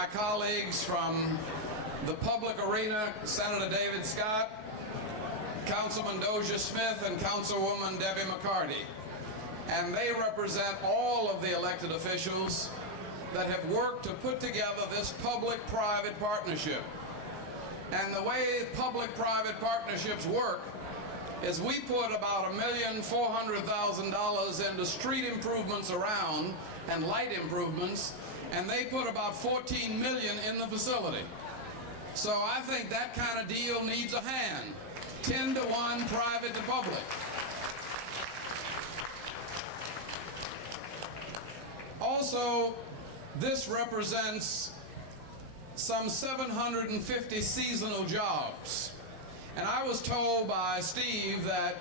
my colleagues from the public arena, Senator David Scott, Councilman Dozier Smith, and Councilwoman Debbie McCarty. And they represent all of the elected officials that have worked to put together this public-private partnership. And the way public-private partnerships work is we put about $1,400,000 into street improvements around and light improvements, and they put about $14 million in the facility. So I think that kind of deal needs a hand. 10 to 1 private to public. Also, this represents some 750 seasonal jobs. And I was told by Steve that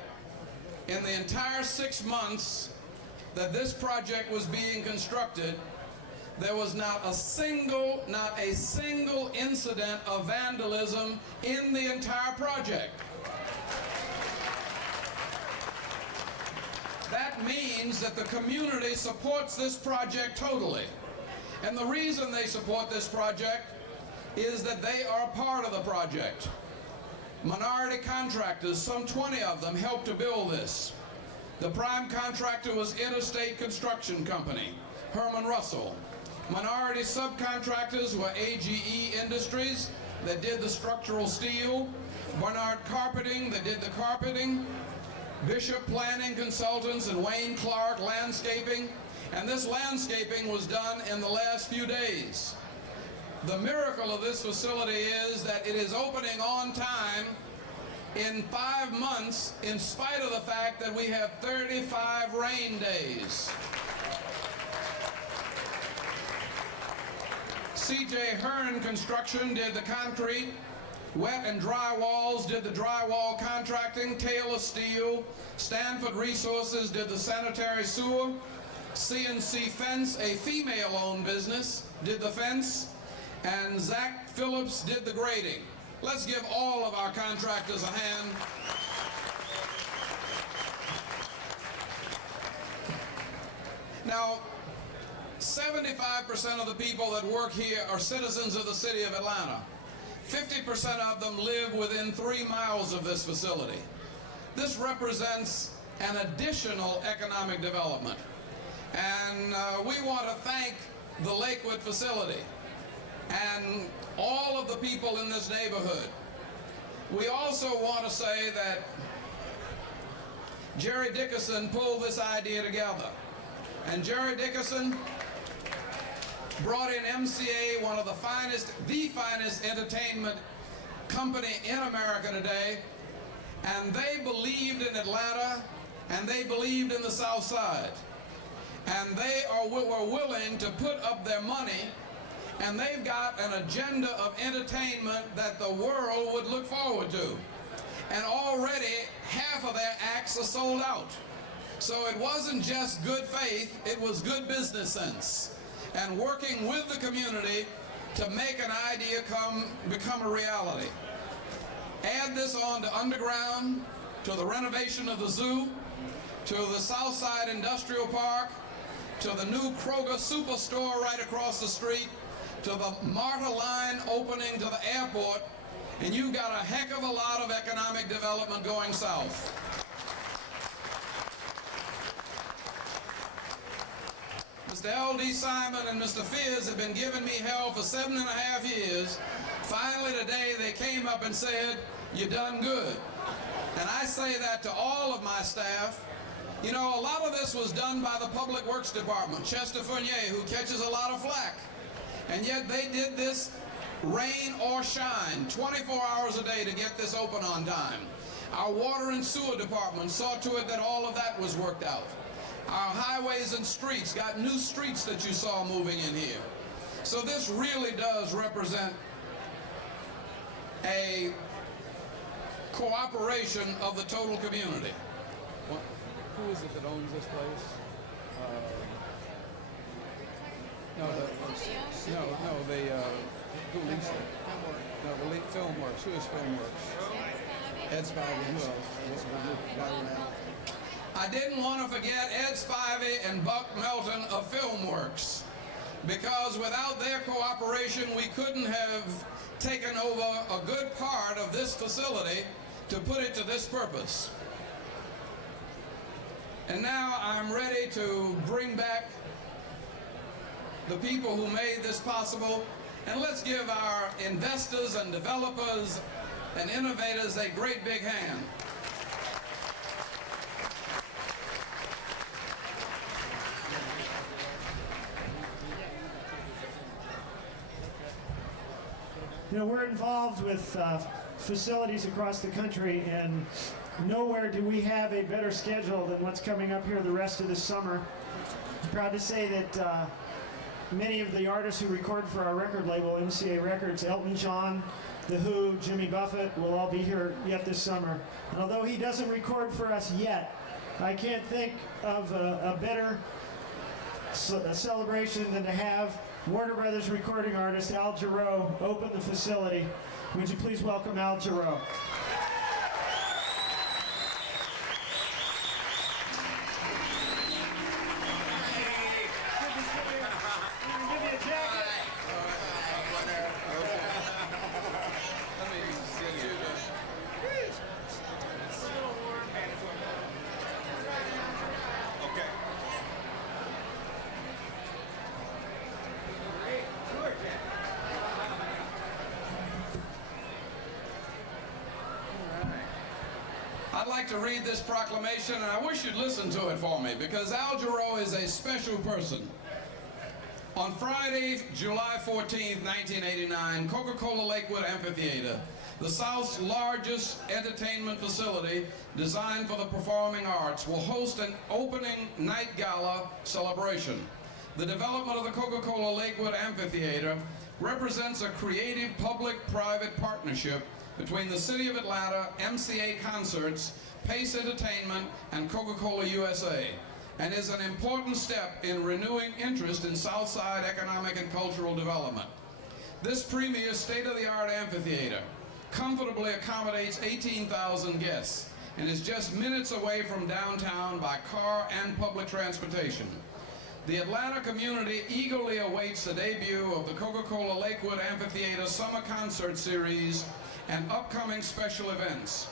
in the entire 6 months that this project was being constructed, there was not a single incident of vandalism in the entire project. That means that the community supports this project totally. And the reason they support this project is that they are part of the project. Minority contractors, some 20 of them, helped to build this. The prime contractor was Interstate Construction Company, Herman Russell. Minority subcontractors were AGE Industries that did the structural steel, Bernard Carpeting that did the carpeting, Bishop Planning Consultants and Wayne Clark Landscaping, and this landscaping was done in the last few days. The miracle of this facility is that it is opening on time in 5 months in spite of the fact that we have 35 rain days. C.J. Hearn Construction did the concrete. Wet and Dry Walls did the drywall contracting. Taylor Steel. Stanford Resources did the sanitary sewer. CNC Fence, a female-owned business, did the fence. And Zach Phillips did the grading. Let's give all of our contractors a hand. Now, 75% of the people that work here are citizens of the city of Atlanta. 50% of them live within 3 miles of this facility. This represents an additional economic development. And we want to thank the Lakewood facility and all of the people in this neighborhood. We also want to say that Jerry Dickerson pulled this idea together. And Jerry Dickerson brought in MCA, one of the finest entertainment company in America today, and they believed in Atlanta, and they believed in the South Side. And they were willing to put up their money, and they've got an agenda of entertainment that the world would look forward to. And already half of their acts are sold out. So it wasn't just good faith, it was good business sense. And working with the community to make an idea become a reality. Add this on to underground, to the renovation of the zoo, to the Southside Industrial Park, to the new Kroger superstore right across the street, to the MARTA line opening to the airport, and you've got a heck of a lot of economic development going south. Mr. L.D. Simon and Mr. Fizz have been giving me hell for 7.5 years. Finally today they came up and said, "You done good." And I say that to all of my staff. You know, a lot of this was done by the Public Works Department, Chester Fournier, who catches a lot of flack. And yet they did this rain or shine, 24 hours a day to get this open on time. Our Water and Sewer Department saw to it that all of that was worked out. Our highways and streets got new streets that you saw moving in here. So this really does represent a cooperation of the total community. Well, who is it that owns this place? Who leased it? No, the Filmworks. Who is Filmworks? Ed Spivey. Who else? I didn't want to forget Ed Spivey and Buck Melton of Filmworks. because without their cooperation, we couldn't have taken over a good part of this facility to put it to this purpose. And now I'm ready to bring back the people who made this possible, and let's give our investors and developers and innovators a great big hand. You know, we're involved with facilities across the country, and nowhere do we have a better schedule than what's coming up here the rest of this summer. I'm proud to say that many of the artists who record for our record label, MCA Records, Elton John, The Who, Jimmy Buffett, will all be here yet this summer. And although he doesn't record for us yet, I can't think of a better celebration than to have Warner Brothers recording artist Al Jarreau open the facility. Would you please welcome Al Jarreau? I'd like to read this proclamation, and I wish you'd listen to it for me, because Al Jarreau is a special person. On Friday, July 14th, 1989, Coca-Cola Lakewood Amphitheatre, the South's largest entertainment facility designed for the performing arts, will host an opening night gala celebration. The development of the Coca-Cola Lakewood Amphitheatre represents a creative public-private partnership between the City of Atlanta, MCA Concerts, Pace Entertainment, and Coca-Cola USA, and is an important step in renewing interest in Southside economic and cultural development. This premier state-of-the-art amphitheater comfortably accommodates 18,000 guests and is just minutes away from downtown by car and public transportation. The Atlanta community eagerly awaits the debut of the Coca-Cola Lakewood Amphitheater Summer Concert Series and upcoming special events.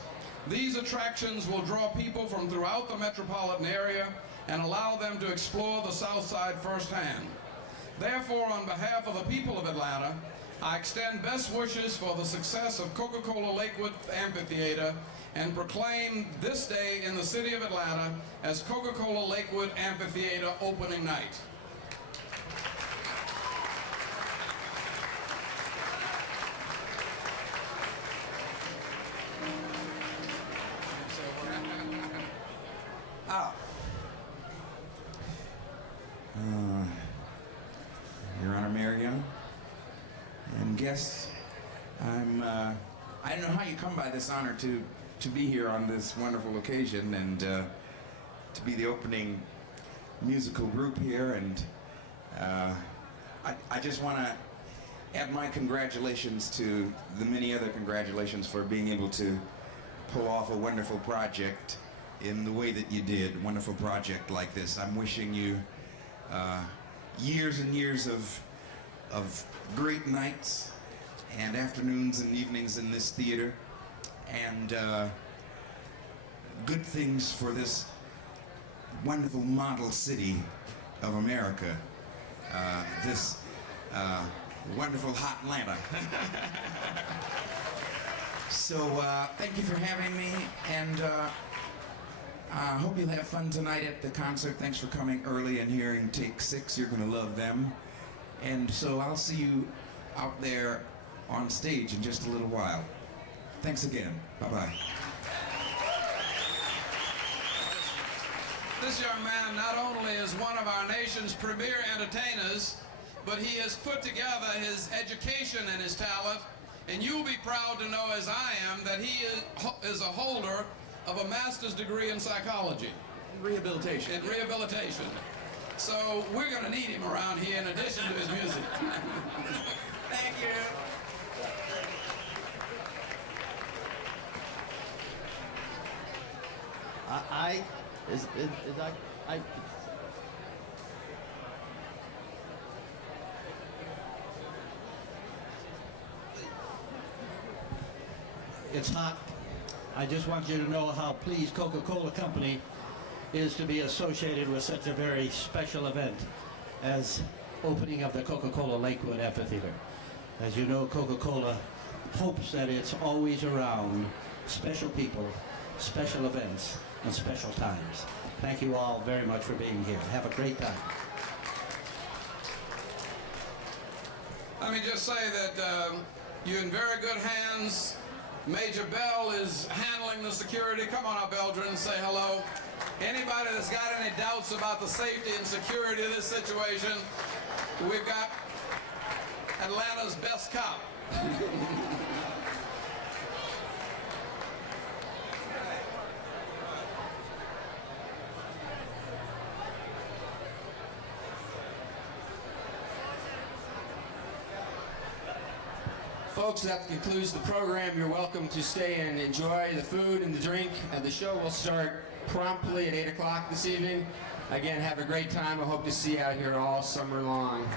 These attractions will draw people from throughout the metropolitan area and allow them to explore the South Side firsthand. Therefore, on behalf of the people of Atlanta, I extend best wishes for the success of Coca-Cola Lakewood Amphitheater and proclaim this day in the city of Atlanta as Coca-Cola Lakewood Amphitheater opening night. Your Honor, Mayor Young, and guests, I don't know how you come by this honor to be here on this wonderful occasion and to be the opening musical group here, and I just want to add my congratulations to the many other congratulations for being able to pull off a wonderful project in the way that you did, a wonderful project like this. I'm wishing you years and years of great nights and afternoons and evenings in this theater, and good things for this wonderful model city of America, this wonderful hot Atlanta. So thank you for having me, and I hope you'll have fun tonight at the concert. Thanks for coming early and hearing Take 6. You're going to love them. And so I'll see you out there on stage in just a little while. Thanks again. Bye-bye. This young man not only is one of our nation's premier entertainers, but he has put together his education and his talent, and you'll be proud to know, as I am, that he is a holder of a master's degree in psychology. Rehabilitation. In rehabilitation. So we're going to need him around here in addition to his music. Thank you. It's hot. I just want you to know how pleased Coca-Cola Company is to be associated with such a very special event as opening of the Coca-Cola Lakewood Amphitheatre. As you know, Coca-Cola hopes that it's always around special people, special events, and special times. Thank you all very much for being here. Have a great time. Let me just say that you're in very good hands. Major Bell is handling the security. Come on up, Eldrin, and say hello. Anybody that's got any doubts about the safety and security of this situation, we've got Atlanta's best cop. Folks, that concludes the program. You're welcome to stay and enjoy the food and the drink. And the show will start promptly at 8 o'clock this evening. Again, have a great time. I hope to see you out here all summer long.